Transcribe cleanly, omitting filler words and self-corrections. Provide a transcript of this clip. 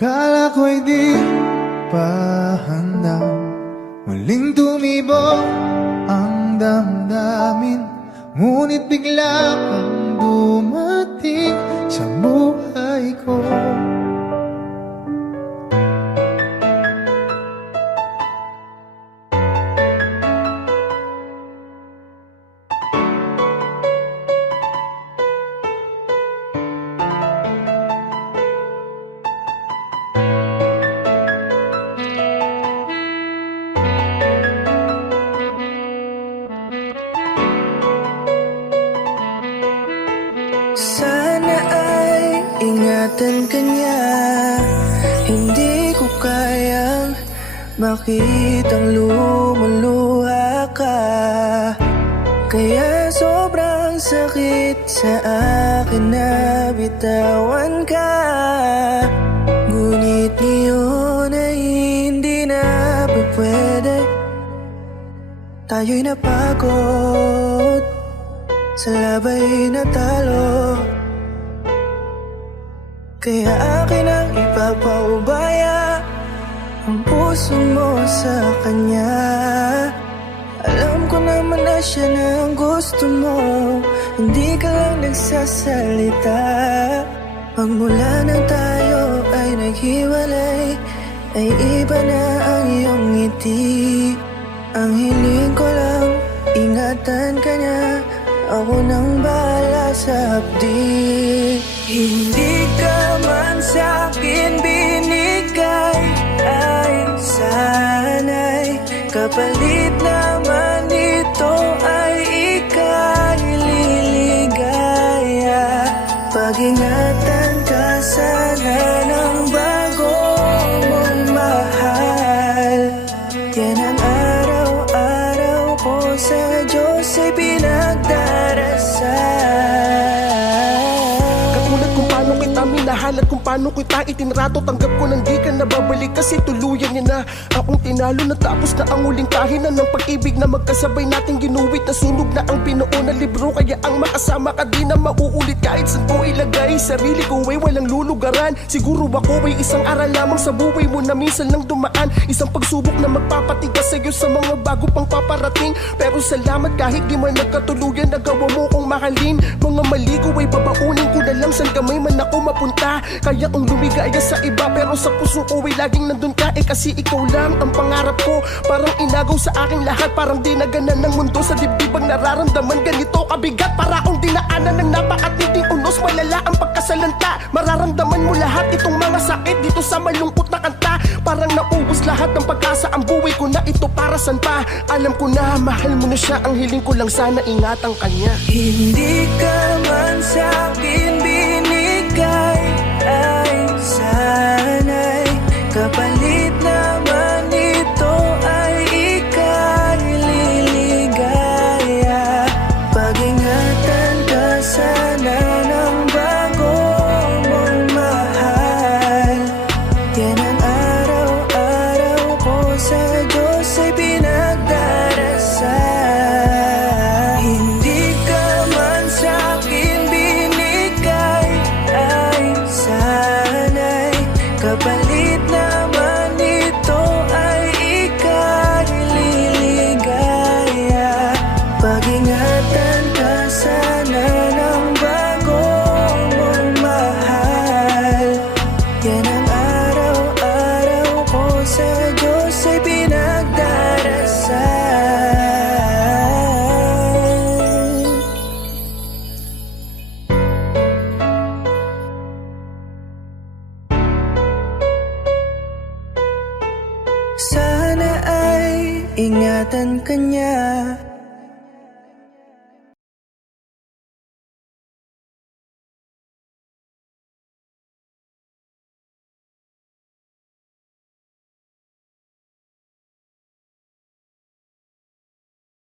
Kala ko'y di pa handa, muling tumibok ang damdamin. Ngunit bigla kang dumating sa buhay ko. Sana ay ingatan ka niya. Hindi ko kayang makitang lumuluha ka. Kaya sobrang sakit sa akin na bitawan ka. Ngunit ngayon ay hindi na pwede. Tayo'y napagod, sa labay natalo. Kaya akin ang ipapaubaya ang puso mo sa kanya. Alam ko naman na siya na ang gusto mo, hindi ka lang nagsasalita. Pagmula na tayo ay naghiwalay, ay iba na ang iyong ngiti. Ang hiling ko lang, ingatan ka niya. Ako nang bahala sa hapdi. Hindi ka man sa'kin binigay, ay sana'y kapalit naman ito ay ika'y liligaya. Pag-ingatan ka sana ng bago mong mahal. Yan ang araw-araw ko sa Diyos ay pinagdarasal. Katulad kung paano kita minahal at kung paano kita itinrato, tanggap ko nang di ka nababalik kasi tuluyan niya na akong tinalo. Natapos na ang huling kahinan ng pag-ibig na magkasabay nating ginuwit. Nasunog na ang binuo na libro, kaya ang makasama ka di na mauulit. Kahit saan ko ilagay sarili ko ay walang lulugaran. Siguro ako ay isang aral lamang sa buhay mo na minsan lang dumaan. Isang pagsubok na magpapatigas sa'yo sa mga bago pang paparating. Pero salamat kahit di man nagkatuluyan, nagawa mo kong mahalin. Mga mali ko ay babaunin ko na lang saan kamay man ako mapunta. Kaya kong lumigaya sa iba pero sa puso ko ay laging nandun ka. Kasi ikaw lang ang pangarap ko. Parang inagaw sa aking lahat, parang dinaganan ng mundo. Sa dibdib ang nararamdaman ganito kabigat. Para akong dinaanan ng napakatinding unos. Malala ang pagkasalanta, mararamdaman mo lahat itong mga sakit dito sa malungkot na kanta. Parang naubos lahat ng pag-asa, ang buhay ko na ito para saan pa. Alam ko na mahal mo na siya, ang hiling ko lang sana ingatan kanya. Hindi ka man sa'kin binigay, ay sana'y kapalit naman ito ay ika'y liligaya. Pag-ingatan ka sana ng bago mong mahal. Yan ang araw-araw ko sa Diyos ay pinagdarasal. Hindi ka man sa'kin binigay, ay sana'y kapalit naman ito ay ika'y liligaya. Pag-ingatan ka sana ng bago mong mahal. Yan ang araw-araw ko sa Diyos ay pinagdarasal. Sana ay ingatan ka niya.